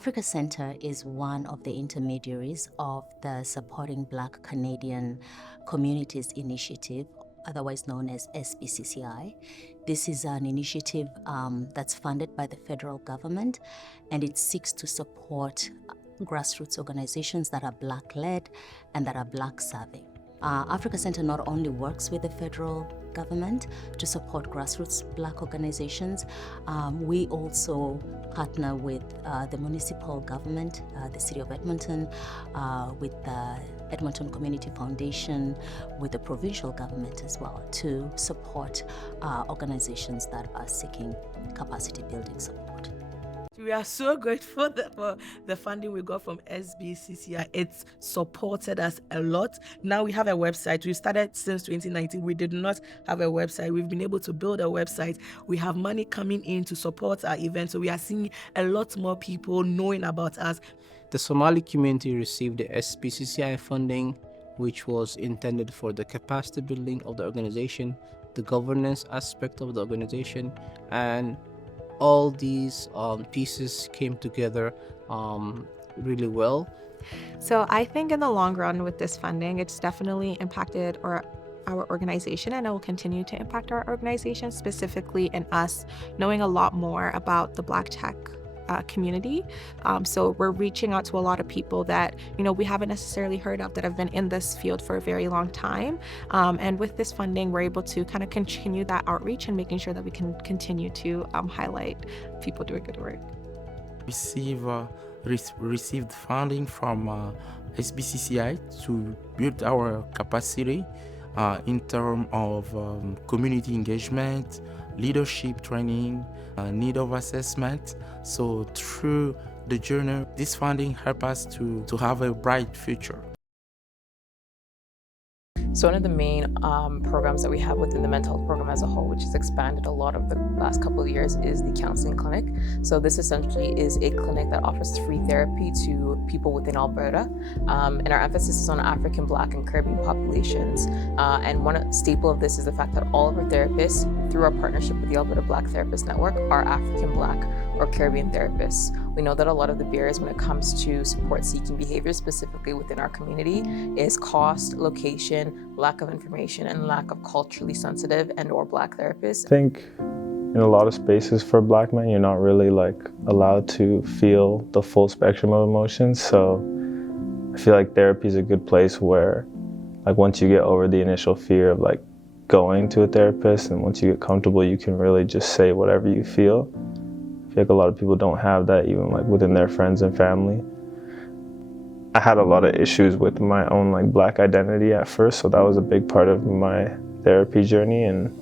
Africa Centre is one of the intermediaries of the Supporting Black Canadian Communities Initiative, otherwise known as SBCCI. This is an initiative that's funded by the federal government, and it seeks to support grassroots organizations that are Black-led and that are Black-savvy. Africa Centre not only works with the federal government to support grassroots Black organizations, we also partner with the municipal government, the city of Edmonton, with the Edmonton Community Foundation, with the provincial government as well, to support organizations that are seeking capacity building support. We are so grateful for the funding we got from SBCCI. It's supported us a lot. Now we have a website. We started since 2019. We did not have a website. We've been able to build a website. We have money coming in to support our events. So we are seeing a lot more people knowing about us. The Somali community received the SBCCI funding, which was intended for the capacity building of the organization, the governance aspect of the organization, and all these pieces came together really well. So I think in the long run with this funding, it's definitely impacted our organization, and it will continue to impact our organization, specifically in us knowing a lot more about the Black tech community. So we're reaching out to a lot of people that, we haven't necessarily heard of, that have been in this field for a very long time. And with this funding, we're able to kind of continue that outreach and making sure that we can continue to highlight people doing good work. Received funding from SBCCI to build our capacity in terms of community engagement, leadership training, need of assessment. So through the journey, this funding helps us to have a bright future. So one of the main programs that we have within the mental health program as a whole, which has expanded a lot of the last couple of years, is the counseling clinic. So this essentially is a clinic that offers free therapy to people within Alberta. And our emphasis is on African, Black, and Caribbean populations. And one staple of this is the fact that all of our therapists, through our partnership with the Alberta Black Therapist Network, are African, Black, or Caribbean therapists. We know that a lot of the barriers when it comes to support-seeking behaviors, specifically within our community, is cost, location, lack of information, and lack of culturally sensitive and or Black therapists. I think in a lot of spaces for Black men, you're not really allowed to feel the full spectrum of emotions. So I feel like therapy is a good place where once you get over the initial fear of going to a therapist, and once you get comfortable, you can really just say whatever you feel. I feel like a lot of people don't have that even within their friends and family. I had a lot of issues with my own Black identity at first, so that was a big part of my therapy journey, and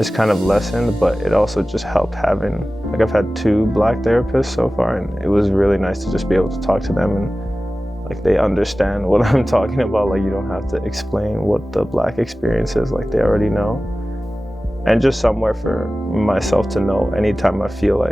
it's kind of lessened, but it also just helped having, I've had 2 Black therapists so far, and it was really nice to just be able to talk to them, and they understand what I'm talking about. You don't have to explain what the Black experience is, they already know. And just somewhere for myself to know anytime I feel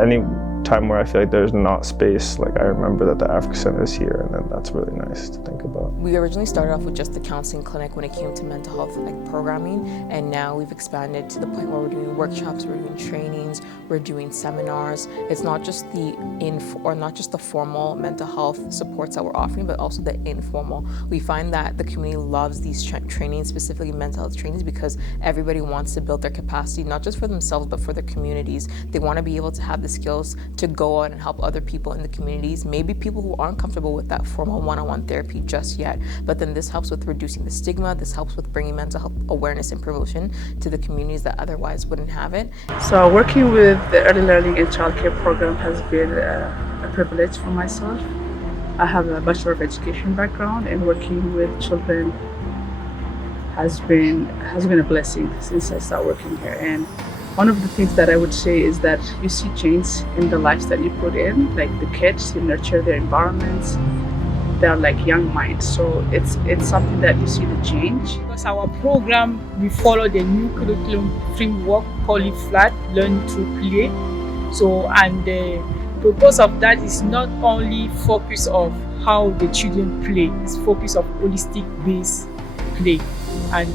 any time where I feel there's not space, I remember that the Africa Centre is here, and then that's really nice to think about. We originally started off with just the counseling clinic when it came to mental health programming, and now we've expanded to the point where we're doing workshops, we're doing trainings, we're doing seminars. It's not just the formal mental health supports that we're offering, but also the informal. We find that the community loves these trainings, specifically mental health trainings, because everybody wants to build their capacity, not just for themselves, but for their communities. They want to be able to have the skills to go out and help other people in the communities, maybe people who aren't comfortable with that formal one-on-one therapy just yet. But then this helps with reducing the stigma, this helps with bringing mental health awareness and prevention to the communities that otherwise wouldn't have it. So working with the early learning and childcare program has been a privilege for myself. I have a Bachelor of Education background, and working with children has been a blessing since I started working here. And one of the things that I would say is that you see change in the lives that you put in, the kids, you nurture their environments, they're young minds. So it's something that you see the change. Because our program, we follow the new curriculum framework, call it FLAT, Learn Through Play. So, and the purpose of that is not only focus of how the children play, it's focus of holistic based play. And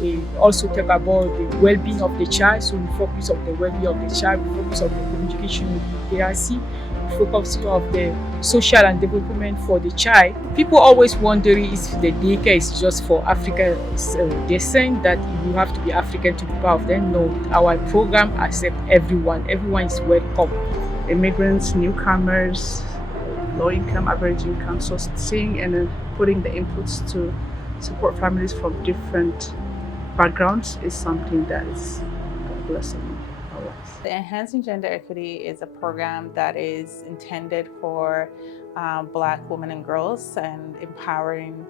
we also talk about the well-being of the child, so we focus on the well-being of the child, we focus on the communication with literacy, focus of the social and development for the child. People always wonder if the daycare is just for African descent, that you have to be African to be part of them. No, our program accepts everyone. Everyone is welcome. Immigrants, newcomers, low income, average income. So seeing and then putting the inputs to support families from different backgrounds is something that is a blessing. The Enhancing Gender Equity is a program that is intended for Black women and girls and empowering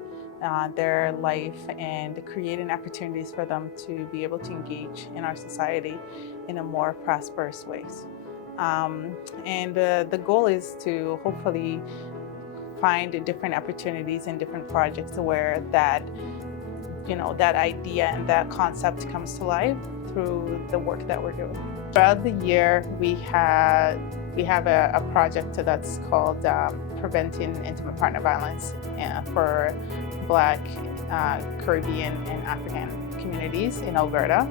their life and creating opportunities for them to be able to engage in our society in a more prosperous ways. And the goal is to hopefully find different opportunities and different projects where that idea and that concept comes to life through the work that we're doing. Throughout the year, we have a project that's called Preventing Intimate Partner Violence for Black, Caribbean, and African communities in Alberta.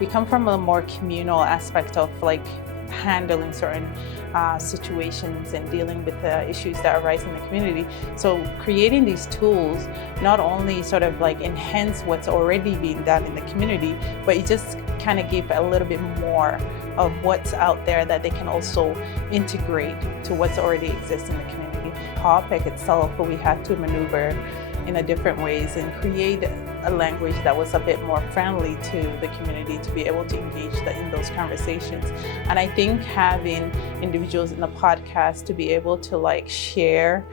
We come from a more communal aspect of handling certain situations and dealing with the issues that arise in the community. So creating these tools not only enhance what's already being done in the community, but it just kind of give a little bit more of what's out there that they can also integrate to what's already exists in the community. Topic itself, but we had to maneuver in a different ways and create a language that was a bit more friendly to the community to be able to engage in those conversations. And I think having individuals in the podcast to be able to share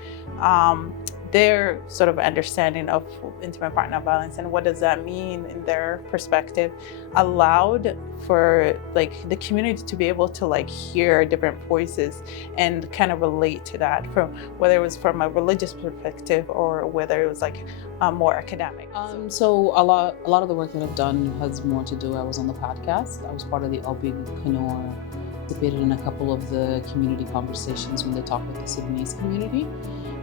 their sort of understanding of intimate partner violence and what does that mean in their perspective allowed for the community to be able to hear different voices and kind of relate to that, from whether it was from a religious perspective or whether it was more academic. So a lot of the work that I've done has more to do. I was on the podcast. I was part of the Obig Kanor, participated in a couple of the community conversations when they talk with the Sudanese community,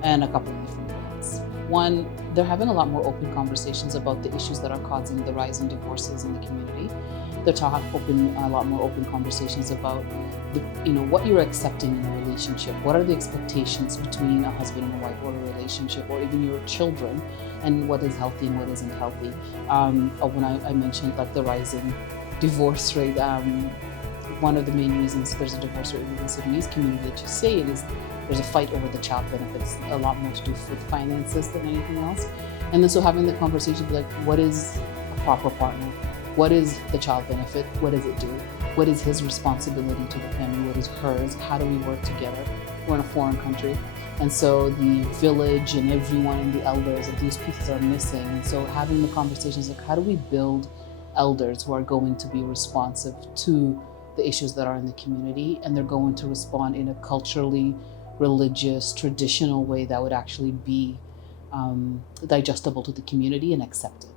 and a couple of different points. One, they're having a lot more open conversations about the issues that are causing the rise in divorces in the community. They're a lot more open conversations about what you're accepting in a relationship. What are the expectations between a husband and a wife, or a relationship, or even your children, and what is healthy and what isn't healthy. When I mentioned the rising divorce rate, one of the main reasons there's a divorce rate in the Sudanese community that you say it is there's a fight over the child benefits, a lot more to do with finances than anything else. And then so having the conversation, what is a proper partner? What is the child benefit? What does it do? What is his responsibility to the family? What is hers? How do we work together? We're in a foreign country. And so the village and everyone and the elders of these pieces are missing. And so having the conversations how do we build elders who are going to be responsive to the issues that are in the community, and they're going to respond in a culturally religious, traditional way that would actually be digestible to the community and accepted.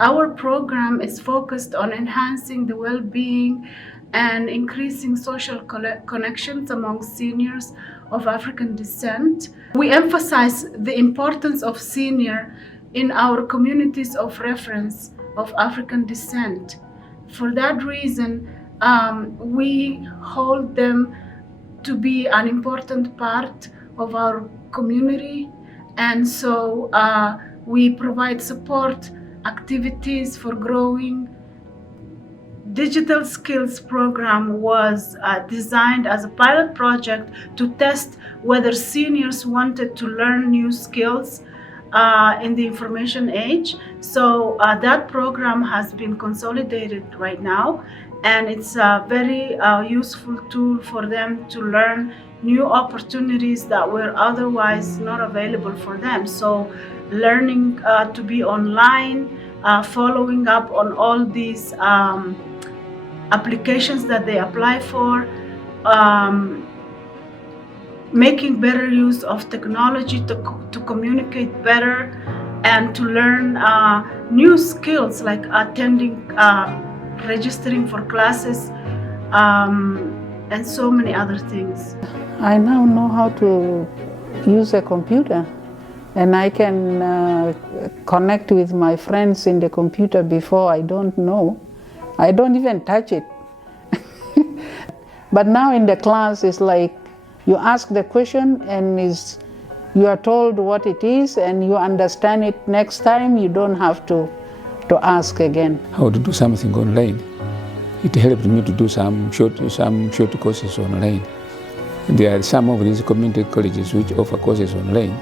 Our program is focused on enhancing the well-being and increasing social connections among seniors of African descent. We emphasize the importance of senior in our communities of reference of African descent. For that reason, we hold them to be an important part of our community, and so we provide support activities for growing. Digital skills program was designed as a pilot project to test whether seniors wanted to learn new skills in the information age. So that program has been consolidated right now, and it's a very useful tool for them to learn new opportunities that were otherwise not available for them. So learning to be online, following up on all these applications that they apply for, making better use of technology to communicate better and to learn new skills like attending, registering for classes, and so many other things. I now know how to use a computer, and I can connect with my friends in the computer before I don't know. I don't even touch it. But now in the class, it's like You ask the question and you are told what it is and you understand it next time. You don't have to ask again. How to do something online. It helped me to do some short courses online. There are some of these community colleges which offer courses online.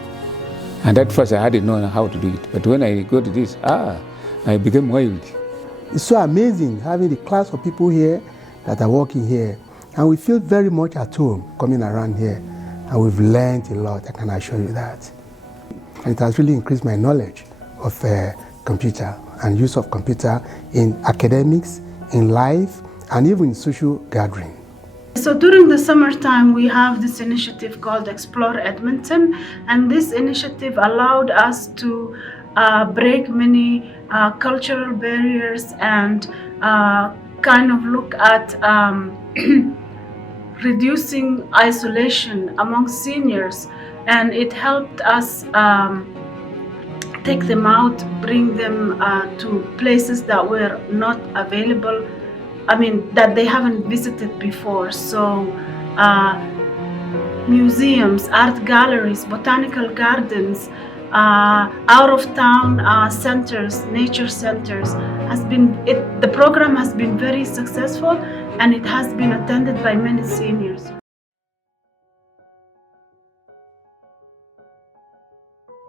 And at first I didn't know how to do it. But when I got this, I became wild. It's so amazing having the class of people here that are working here. And we feel very much at home coming around here. And we've learned a lot, I can assure you that. And it has really increased my knowledge of computer and use of computer in academics, in life, and even in social gathering. So during the summertime, we have this initiative called Explore Edmonton, and this initiative allowed us to break many cultural barriers and kind of look at reducing isolation among seniors, and it helped us take them out, bring them to places that were not available, that they haven't visited before. So museums, art galleries, botanical gardens, out-of-town centers, nature centers, the program has been very successful, and it has been attended by many seniors.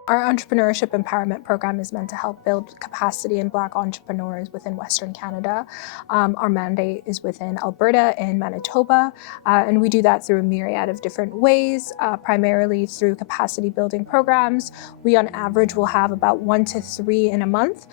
Our Entrepreneurship Empowerment Program is meant to help build capacity in Black entrepreneurs within Western Canada. Our mandate is within Alberta and Manitoba, and we do that through a myriad of different ways, primarily through capacity building programs. We on average will have about 1 to 3 in a month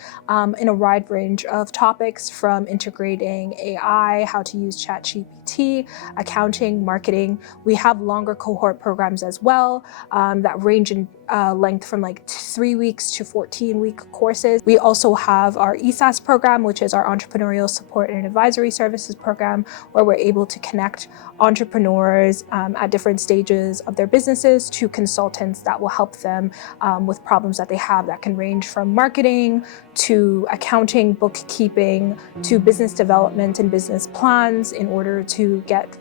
in a wide range of topics, from integrating AI, how to use ChatGPT, accounting, marketing. We have longer cohort programs as well that range in length from like 3 weeks to 14-week courses. We also have our ESAS program, which is our Entrepreneurial Support and Advisory Services program, where we're able to connect entrepreneurs at different stages of their businesses to consultants that will help them with problems that they have that can range from marketing to accounting, bookkeeping, to business development and business plans in order to get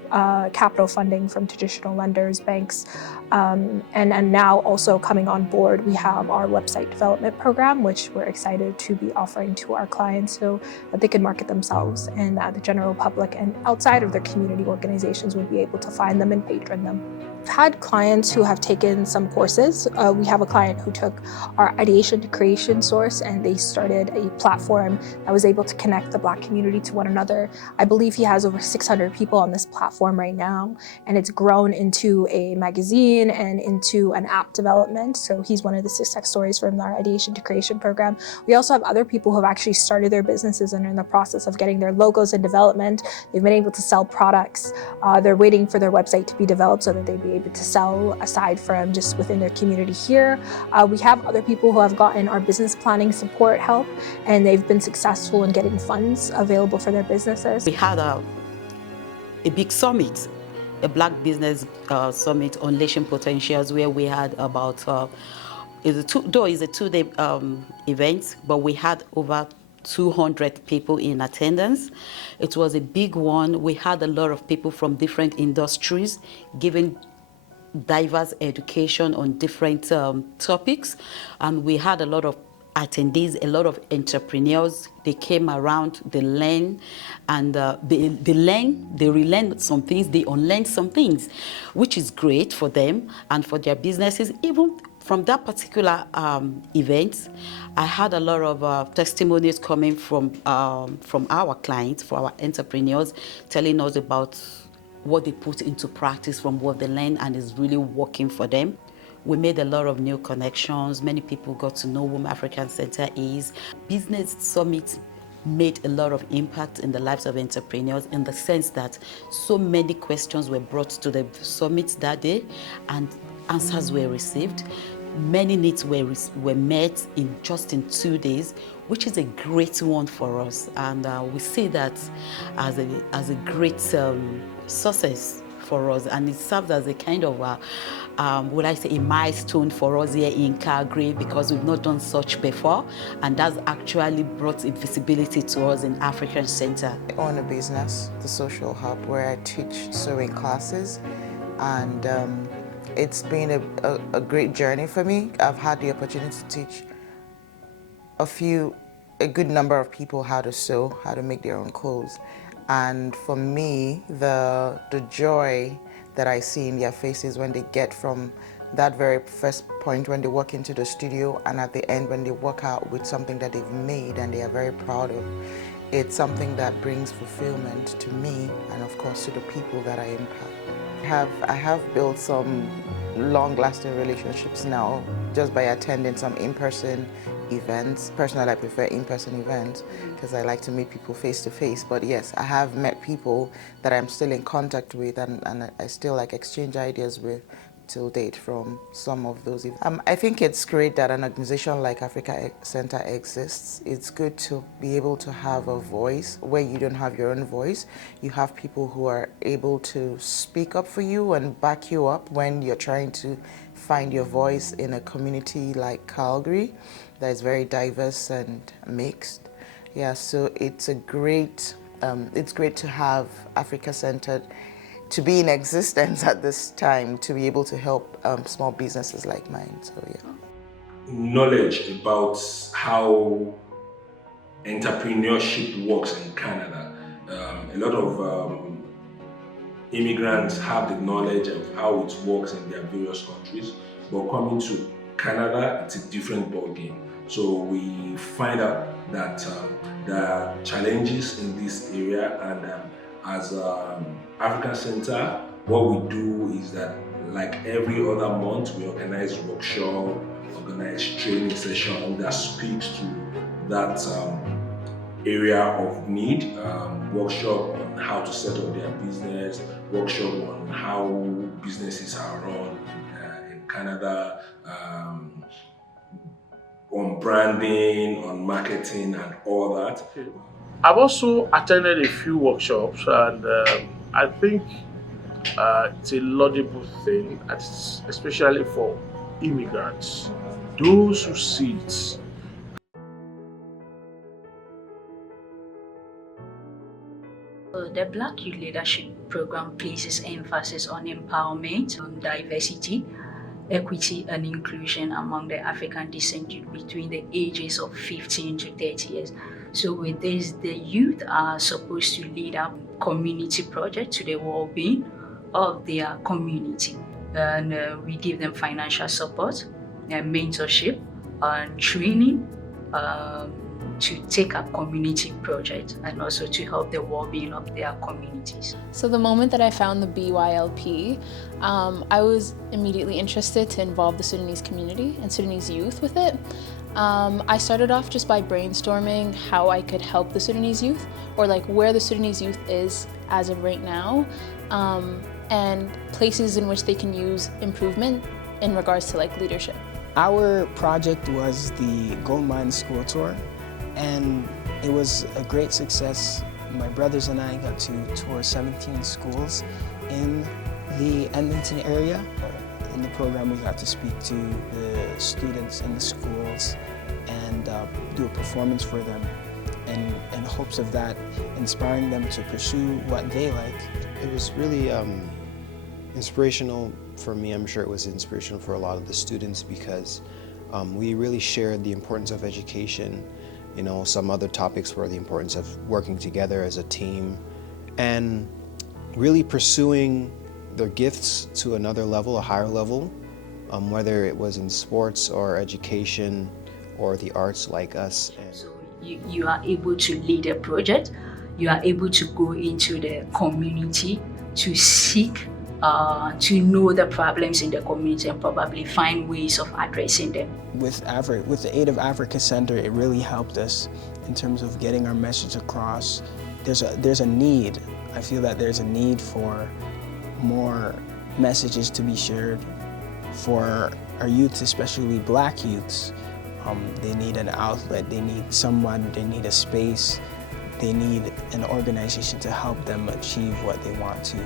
capital funding from traditional lenders, banks. And now also coming on board, we have our website development program, which we're excited to be offering to our clients so that they can market themselves, and the general public and outside of their community organizations will be able to find them and patron them. We've had clients who have taken some courses. We have a client who took our ideation to creation source, and they started a platform that was able to connect the Black community to one another. I believe he has over 600 people on this platform right now, and it's grown into a magazine and into an app development. So he's one of the success stories from our ideation to creation program. We also have other people who have actually started their businesses and are in the process of getting their logos in development. They've been able to sell products. They're waiting for their website to be developed so that they'd be able to sell aside from just within their community here. We have other people who have gotten our business planning support help, and they've been successful in getting funds available for their businesses. We had a big summit, a Black Business Summit, Unleashing Potentials, where we had about, it's a 2-day event, but we had over 200 people in attendance. It was a big one. We had a lot of people from different industries giving diverse education on different topics, and we had a lot of attendees, a lot of entrepreneurs. They came around, they learned, and they relearned some things, they unlearned some things, which is great for them and for their businesses. Even from that particular event, I had a lot of testimonies coming from our clients, for our entrepreneurs, telling us about what they put into practice from what they learned, and is really working for them. We made a lot of new connections. Many people got to know whom African Center is. Business Summit made a lot of impact in the lives of entrepreneurs, in the sense that so many questions were brought to the summit that day and answers were received. Many needs were met in just 2 days, which is a great one for us, and we see that as a great success for us, and it serves as a kind of would I say a milestone for us here in Calgary, because we've not done such before, and that's actually brought a visibility to us in African Center. I own a business, the Social Hub, where I teach sewing classes, and it's been a great journey for me. I've had the opportunity to teach a good number of people how to sew, how to make their own clothes. And for me, the joy that I see in their faces when they get from that very first point when they walk into the studio and at the end when they walk out with something that they've made and they are very proud of, it's something that brings fulfillment to me and of course to the people that I impact. I have built some long-lasting relationships now just by attending some in-person events. Personally, I prefer in-person events because I like to meet people face-to-face. But yes, I have met people that I'm still in contact with and I still like exchange ideas with till date from some of those events. I think it's great that an organization like Africa Center exists. It's good to be able to have a voice where you don't have your own voice. You have people who are able to speak up for you and back you up when you're trying to find your voice in a community like Calgary that is very diverse and mixed. Yeah, so it's great to have Africa Center to be in existence at this time, to be able to help small businesses like mine, so yeah. Knowledge about how entrepreneurship works in Canada. A lot of immigrants have the knowledge of how it works in their various countries, but coming to Canada, it's a different ballgame. So we find out that there are challenges in this area, and as African Center, what we do is that like every other month, we organize workshop, organize training session that speaks to that area of need, workshop on how to set up their business, workshop on how businesses are run in Canada, on branding, on marketing and all that. I've also attended a few workshops, and I think it's a laudable thing, especially for immigrants, those who see it. The Black Youth Leadership Program places emphasis on empowerment, on diversity, equity and inclusion among the African descent youth between the ages of 15 to 30 years. So with this, the youth are supposed to lead a community project to the well-being of their community. And we give them financial support, mentorship, and training to take up community projects and also to help the well-being of their communities. So the moment that I found the BYLP, I was immediately interested to involve the Sudanese community and Sudanese youth with it. I started off just by brainstorming how I could help the Sudanese youth, or like where the Sudanese youth is as of right now, and places in which they can use improvement in regards to like leadership. Our project was the Gold Mine School Tour, and it was a great success. My brothers and I got to tour 17 schools in the Edmonton area. In the program, we got to speak to the students in the schools and do a performance for them, and in hopes of that inspiring them to pursue what they like. It was really inspirational for me. I'm sure it was inspirational for a lot of the students because we really shared the importance of education. You know, some other topics were the importance of working together as a team and really pursuing their gifts to another level, a higher level, whether it was in sports or education or the arts like us. So you are able to lead a project, you are able to go into the community to seek to know the problems in the community and probably find ways of addressing them. With the aid of Africa Center, it really helped us in terms of getting our message across. There's a need. I feel that there's a need for more messages to be shared for our youths, especially Black youths. They need an outlet, they need someone, they need a space, they need an organization to help them achieve what they want to.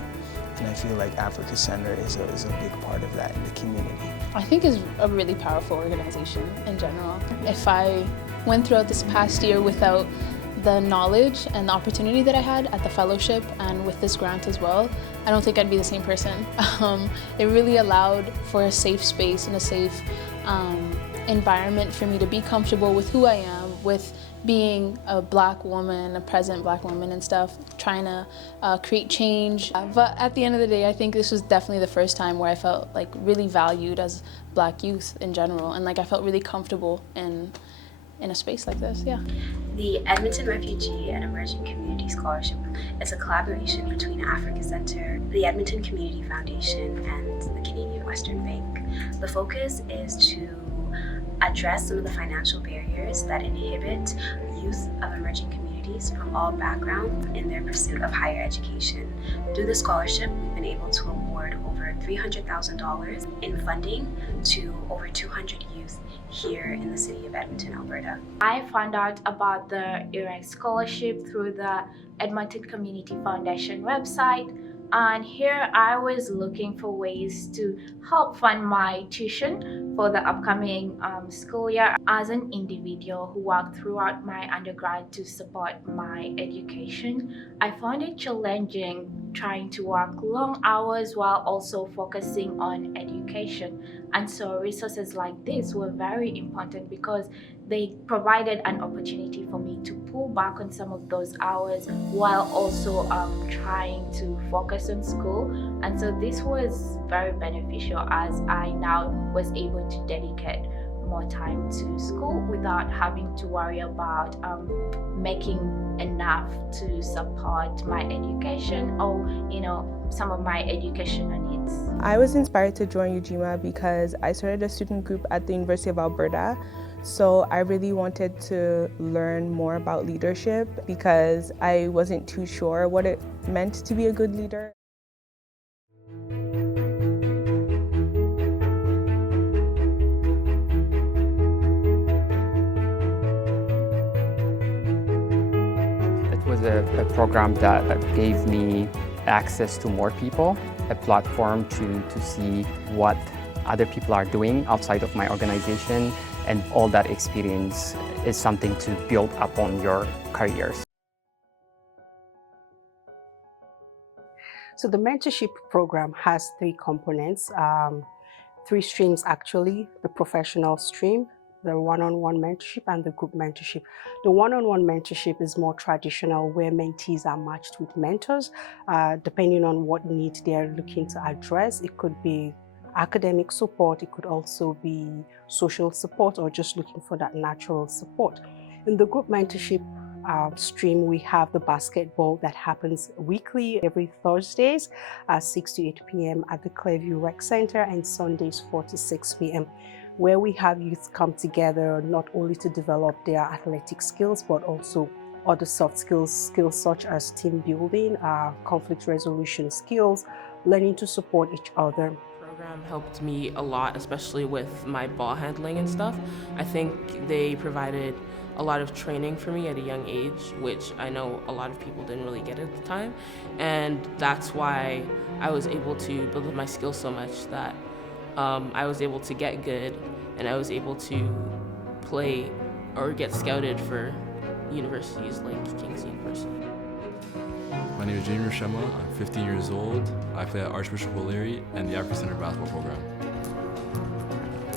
And I feel like Africa Center is a big part of that in the community. I think it's a really powerful organization in general. If I went throughout this past year without the knowledge and the opportunity that I had at the fellowship and with this grant as well, I don't think I'd be the same person. It really allowed for a safe space and a safe environment for me to be comfortable with who I am, with being a Black woman, a present Black woman and stuff, trying to create change. But at the end of the day, I think this was definitely the first time where I felt like really valued as Black youth in general, and like I felt really comfortable in a space like this, yeah. The Edmonton Refugee and Emerging Community Scholarship is a collaboration between Africa Centre, the Edmonton Community Foundation, and the Canadian Western Bank. The focus is to address some of the financial barriers that inhibit youth of emerging communities from all backgrounds in their pursuit of higher education. Through the scholarship, we've been able to award over $300,000 in funding to over 200 youth here in the city of Edmonton, Alberta. I found out about the ERAC scholarship through the Edmonton Community Foundation website, and here I was looking for ways to help fund my tuition for the upcoming school year. As an individual who worked throughout my undergrad to support my education, I found it challenging trying to work long hours while also focusing on education. And so resources like this were very important because they provided an opportunity for me to pull back on some of those hours while also trying to focus on school. And so this was very beneficial as I now was able to dedicate more time to school without having to worry about making enough to support my education or, some of my educational needs. I was inspired to join UIMA because I started a student group at the University of Alberta. So I really wanted to learn more about leadership because I wasn't too sure what it meant to be a good leader. It was a program that gave me access to more people, a platform to see what other people are doing outside of my organization, and all that experience is something to build upon your careers. So the mentorship program has three components, three streams actually: the professional stream, the one-on-one mentorship, and the group mentorship. The one-on-one mentorship is more traditional, where mentees are matched with mentors, depending on what needs they're looking to address. It could be academic support, it could also be social support, or just looking for that natural support. In the group mentorship stream, we have the basketball that happens weekly every Thursdays at 6 to 8 p.m. at the Clearview Rec Center, and Sundays 4 to 6 p.m. where we have youth come together not only to develop their athletic skills but also other soft skills such as team building, conflict resolution skills, learning to support each other. Program helped me a lot, especially with my ball handling and stuff. I think they provided a lot of training for me at a young age, which I know a lot of people didn't really get at the time. And that's why I was able to build up my skills so much that I was able to get good, and I was able to play or get scouted for universities like King's University. My name is Jamie Rashema. I'm 15 years old. I play at Archbishop O'Leary and the Africa Center basketball program.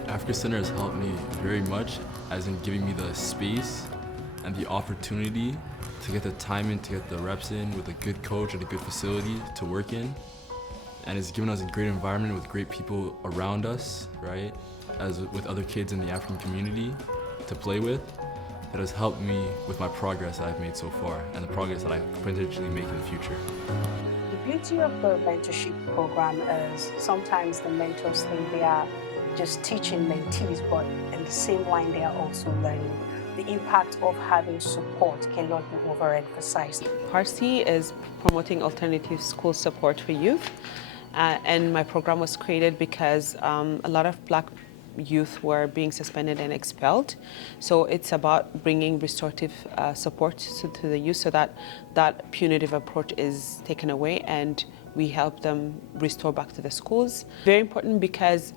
Africa Center has helped me very much, as in giving me the space and the opportunity to get the time in, to get the reps in with a good coach and a good facility to work in. And it's given us a great environment with great people around us, right? As with other kids in the African community to play with. That has helped me with my progress that I've made so far and the progress that I potentially make in the future. The beauty of the mentorship program is sometimes the mentors think they are just teaching mentees, but in the same line they are also learning. The impact of having support cannot be overemphasized. PARSI is promoting alternative school support for youth, and my program was created because a lot of Black youth were being suspended and expelled. So it's about bringing restorative support to the youth so that that punitive approach is taken away and we help them restore back to the schools. Very important because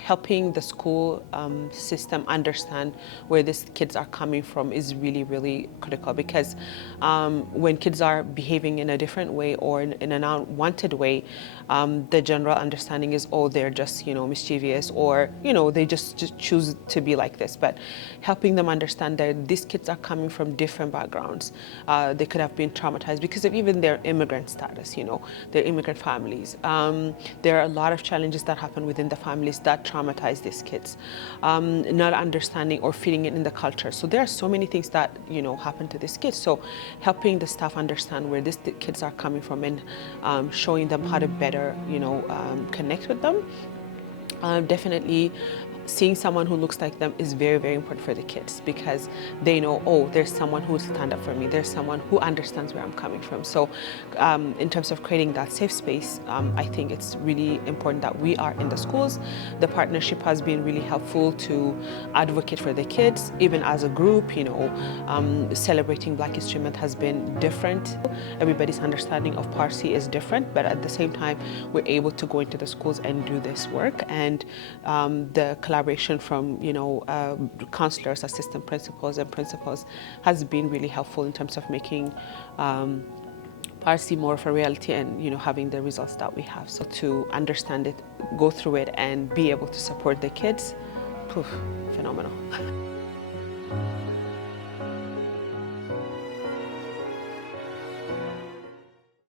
helping the school system understand where these kids are coming from is really, really critical, because when kids are behaving in a different way or in an unwanted way, the general understanding is, oh, they're just, mischievous, or, they just choose to be like this. But helping them understand that these kids are coming from different backgrounds. They could have been traumatized because of even their immigrant status, their immigrant families. There are a lot of challenges that happen within the families that traumatize these kids. Not understanding or fitting it in the culture. So there are so many things that, happen to these kids. So helping the staff understand where these kids are coming from and showing them how to better, connect with them. Definitely seeing someone who looks like them is very, very important for the kids, because they know, oh, there's someone who will stand up for me. There's someone who understands where I'm coming from. So in terms of creating that safe space, I think it's really important that we are in the schools. The partnership has been really helpful to advocate for the kids, even as a group, celebrating Black History Month has been different. Everybody's understanding of Parsi is different, but at the same time, we're able to go into the schools and do this work. And the collaboration from counselors, assistant principals, and principals has been really helpful in terms of making Parsi more of a reality and having the results that we have. So to understand it, go through it, and be able to support the kids, phenomenal.